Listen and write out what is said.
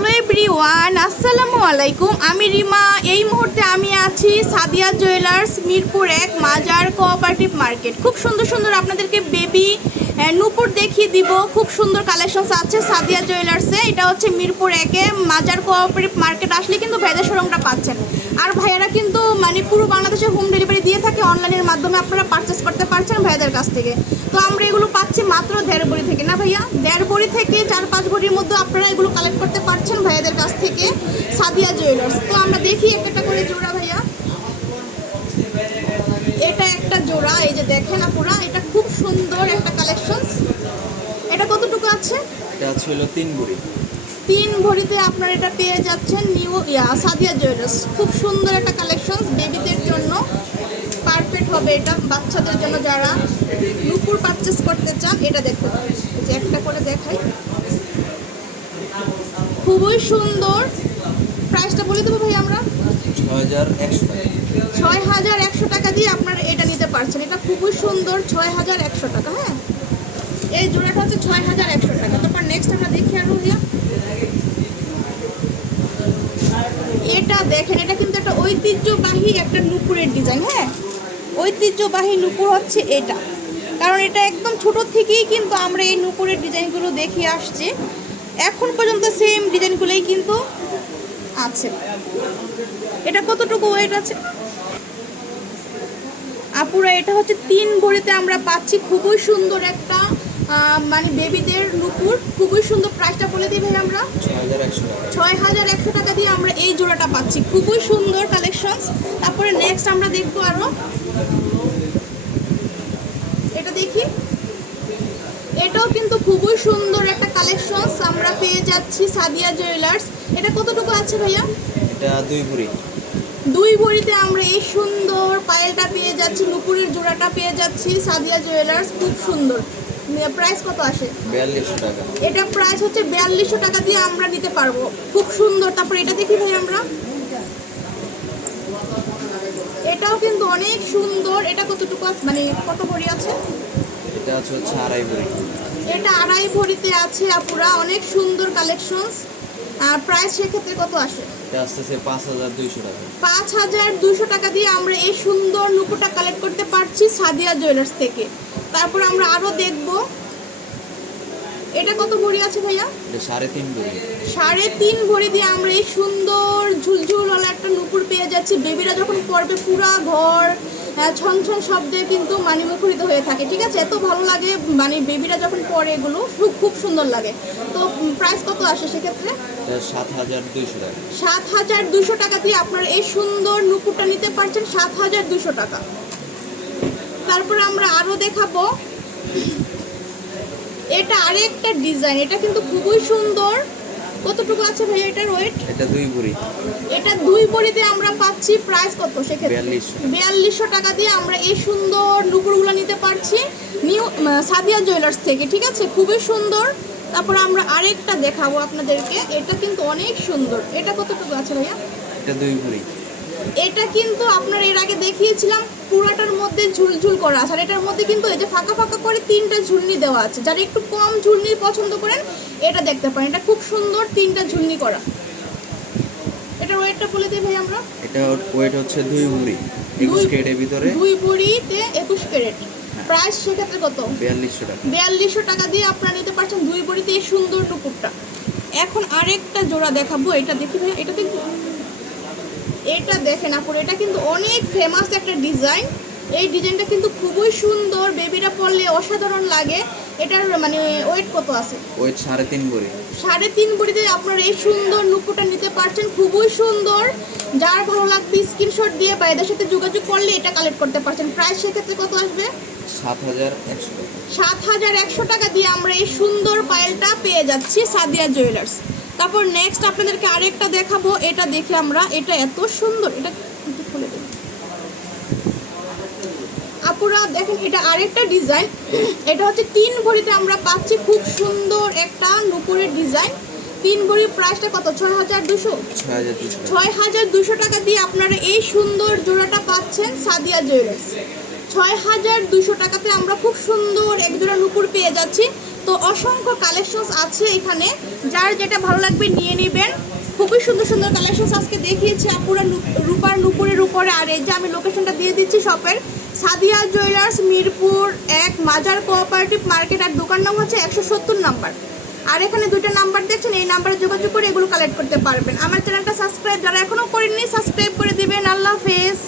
Hello everyone, আসসালামু আলাইকুম। আমি রিমা। এই মুহূর্তে আমি আছি সাদিয়া জুয়েলার্স, মিরপুর 1, মাজার কোঅপারেটিভ মার্কেট। খুব সুন্দর সুন্দর আপনাদেরকে বেবি নূপুর দেখিয়ে দিব। খুব সুন্দর কালেকশনস আছে সাদিয়া জুয়েলার্সে। এটা হচ্ছে মিরপুর 1-এ মাজার কোঅপারেটিভ মার্কেট। আসলে কিন্তু ভাইদের শোরুমটা পাচ্ছেন। আর ভাইয়ারা কিন্তু মানে পুরো বাংলাদেশে হোম ডেলিভারি দিয়ে থাকে। অনলাইনের মাধ্যমে আপনারা পারচেস করতে পারছেন ভাইয়াদের কাছ থেকে। তো আমরা এগুলো পাচ্ছি মাত্র 1.5 ভরি থেকে, না ভাইয়া? 1.5 ভরি থেকে 4-5 ভরির মধ্যে আপনারা এগুলো কালেক্ট করতে পারছেন ভাইয়াদের কাছ থেকে সাদিয়া জুয়েলার্স। তো আমরা দেখি একটা করে জোড়া ভাইয়া। এটা একটা জোড়া, এই যে দেখেন আপুরা, এটা খুব সুন্দর একটা কালেকশনস। এটা কতটুকু আছে? এটা ছিল 3 ভরি। 3 ভরিতে আপনারা এটা পেয়ে যাচ্ছেন নিউ সাদিয়া জুয়েলার্স। খুব সুন্দর একটা কালেকশনস, বেবিদের জন্য পারফেক্ট হবে। এটা বাচ্চাদের জন্য যারা নূপুর পারচেস করতে চান এটা দেখতে পাবেন। যে একটা করে দেখাই, খুবই সুন্দর। প্রাইসটা বলে দেবো ভাই আমরা 6100 টাকা। 6100 টাকা দিয়ে আপনারা এটা নিতে পারছেন। এটা খুবই সুন্দর, 6100 টাকা। হ্যাঁ, এই জোড়াটা হচ্ছে 6100 টাকা। তারপর নেক্সট আমরা দেখি আরো ভাইয়া। এটা দেখেন, এটা কিন্তু একটা ঐতিহ্যবাহী একটা নূপুরের ডিজাইন। হ্যাঁ, ঐতিহ্যবাহী নূপুর হচ্ছে এটা, কারণ এটা একদম ছোট থেকেই কিন্তু আমরা এই নূপুরের ডিজাইনগুলো দেখে আসছি। এখন পর্যন্ত সেম ডিজাইনগুলোই কিন্তু আছে। এটা কতটুকু ওয়েট আছে আপুরা? এটা হচ্ছে 3 ভরিতে আমরা পাচ্ছি। খুবই সুন্দর একটা মানে বেবিদের নূপুর, খুবই সুন্দর। প্রাইসটা বলে দিই ভাই আমরা 6100 টাকা। 6100 টাকা দিয়ে আমরা এই জোড়াটা পাচ্ছি। খুবই সুন্দর কালেকশনস। তারপরে নেক্সট আমরা দেখবো আরো, এটা দেখি। এটাও কিন্তু খুবই সুন্দর একটা কালেকশনস আমরা পেয়ে যাচ্ছি সাদিয়া জুয়েলার্স। এটা কতটুকু আছে ভাইয়া? এটা 2 ভরি। 2 ভরিতে আমরা এই সুন্দর পায়েলটা পেয়ে যাচ্ছি, নূপুরের জোড়াটা পেয়ে যাচ্ছি সাদিয়া জুয়েলার্স। খুব সুন্দর। প্রাইস কত আসে? 4200 টাকা। এটা প্রাইস হচ্ছে 4200 টাকা দিয়ে আমরা নিতে পারবো। খুব সুন্দর। তারপর এটা দেখি ভাই আমরা, এটাও কিন্তু অনেক সুন্দর। এটা কতটুকু মানে কত ভরি আছে? এটা হচ্ছে 2.5 ভরি। এটা 2.5 ভরিতে আছে আপুরা। অনেক সুন্দর কালেকশনস। আর প্রাইস সেক্ষেত্রে কত আসে? এটা আসছে 5200 টাকা। 5200 টাকা দিয়ে আমরা এই সুন্দর নূপুরটা কালেক্ট করতে পারছি সাদিয়া জুয়েলার্স থেকে। তারপর আমরা আরো দেখব, এটা কত ভরি আছে ভাইয়া? এটা 3.5 ভরি। 3.5 ভরি দিয়ে আমরা এই সুন্দর ঝুলঝুলওয়ালা একটা নূপুর পেয়ে যাচ্ছি। বেবিরা যখন পরবে পুরা ঘর ছন ছন শব্দে কিন্তু মানে মুখরিত হয়ে থাকে। ঠিক আছে, এত ভালো লাগে মানে বেবিরা যখন পরে এগুলো খুব খুব সুন্দর লাগে। তো প্রাইস কত আসে সেক্ষেত্রে? এটা 7200 টাকা। 7200 টাকা দিয়ে আপনারা এই সুন্দর নূপুরটা নিতে পারছেন, 7200 টাকা। তারপর আমরা আরো দেখাবো, এটা আরেকটা ডিজাইন। এটা কিন্তু খুবই সুন্দর। কতটুকু আছে ভাই এটার ওয়েট? এটা 2 ভরি। এটা 2 ভরিতে আমরা পাচ্ছি। প্রাইস কত সেক্ষেত্রে? 4200 টাকা দিয়ে আমরা এই সুন্দর নূপুরগুলো নিতে পারছি নিউ সাদিয়া জুয়েলার্স থেকে। ঠিক আছে, খুবই সুন্দর। তারপর আমরা আরেকটা দেখাবো আপনাদেরকে। এটা কিন্তু অনেক সুন্দর। এটা কতটুকু আছে ভাইয়া? এটা 2 ভরি। এটা কিন্তু আপনার এর আগে দেখিয়েছিলাম, পুরাটার মধ্যে ঝুলঝুল করা আছে। আর এটার মধ্যে কিন্তু এই যে ফাঁকা ফাঁকা করে 3টা ঝুলনি দেওয়া আছে। যারা একটু কম ঝুলনি পছন্দ করেন এটা দেখতে পারেন। এটা খুব সুন্দর, 3টা ঝুলনি করা। এটার ওয়েটটা বলে দিই ভাই আমরা। এটা ওয়েট হচ্ছে 2 ভরি। 21 ক্যারেটের ভিতরে। 2 ভরিতে 21 ক্যারেট। প্রাইস সেক্ষেত্রে কত? 4200 টাকা। 4200 টাকা দিয়ে আপনারা নিতে পারছেন 2 ভরিতে এই সুন্দর নূপুরটা। এখন আরেকটা জোড়া দেখাবো। এটা দেখি ভাই, এটা দেখি। এটা দেখেন আপুরা, এটা কিন্তু অনেক ফেমাস একটা ডিজাইন। এই ডিজাইনটা কিন্তু খুবই সুন্দর, বেবিরা পরলে অসাধারণ লাগে। এটার মানে ওয়েট কত আছে? ওয়েট 3.5 ভরি। 3.5 ভরিতে আপনারা এই সুন্দর নূপুরটা নিতে পারছেন। খুবই সুন্দর। যার ভালো লাগবে স্ক্রিনশট দিয়ে বা এদের সাথে যোগাযোগ করলে এটা কালেক্ট করতে পারছেন। প্রাইস সেক্ষেত্রে কত আসবে? 7100 টাকা। 7100 টাকা দিয়ে আমরা এই সুন্দর পায়েলটা পেয়ে যাচ্ছি সাদিয়া জুয়েলার্স। তারপর নেক্সট আপনাদেরকে আরেকটা দেখাবো। এটা দেখে আমরা, এটা এত সুন্দর। এটা খুলে দেব আপুরা, দেখেন এটা আরেকটা ডিজাইন। এটা হচ্ছে 3 ভরিতে আমরা পাচ্ছি। খুব সুন্দর একটা নূপুরের ডিজাইন। 3 ভরির প্রাইসটা কত? 6200। 6200 টাকা দিয়ে আপনারা এই সুন্দর জোড়াটা পাচ্ছেন সাদিয়া জুয়েলার্স। 6200 টাকাতে আমরা খুব সুন্দর এক জোড়া নূপুর পেয়ে যাচ্ছি। তো অসংখ্য কালেকশনস আছে এখানে, যার যেটা ভালো লাগবে নিয়ে নেবেন। খুবই সুন্দর সুন্দর কালেকশনস আজকে দেখিয়েছি আপুরা রূপার নুপুরের উপরে। আর এই যে আমি লোকেশনটা দিয়ে দিচ্ছি শপের, সাদিয়া জুয়েলার্স, মিরপুর 1, মাজার কোঅপারেটিভ মার্কেট। আর দোকান নাম হচ্ছে 170 নাম্বার। আর এখানে 2টা নাম্বার দেখছেন, এই নাম্বারে যোগাযোগ করে এগুলো কালেক্ট করতে পারবেন। আমার চ্যানেলটা সাবস্ক্রাইব যারা এখনও করেননি সাবস্ক্রাইব করে দিবেন। আল্লাহ হাফেজ।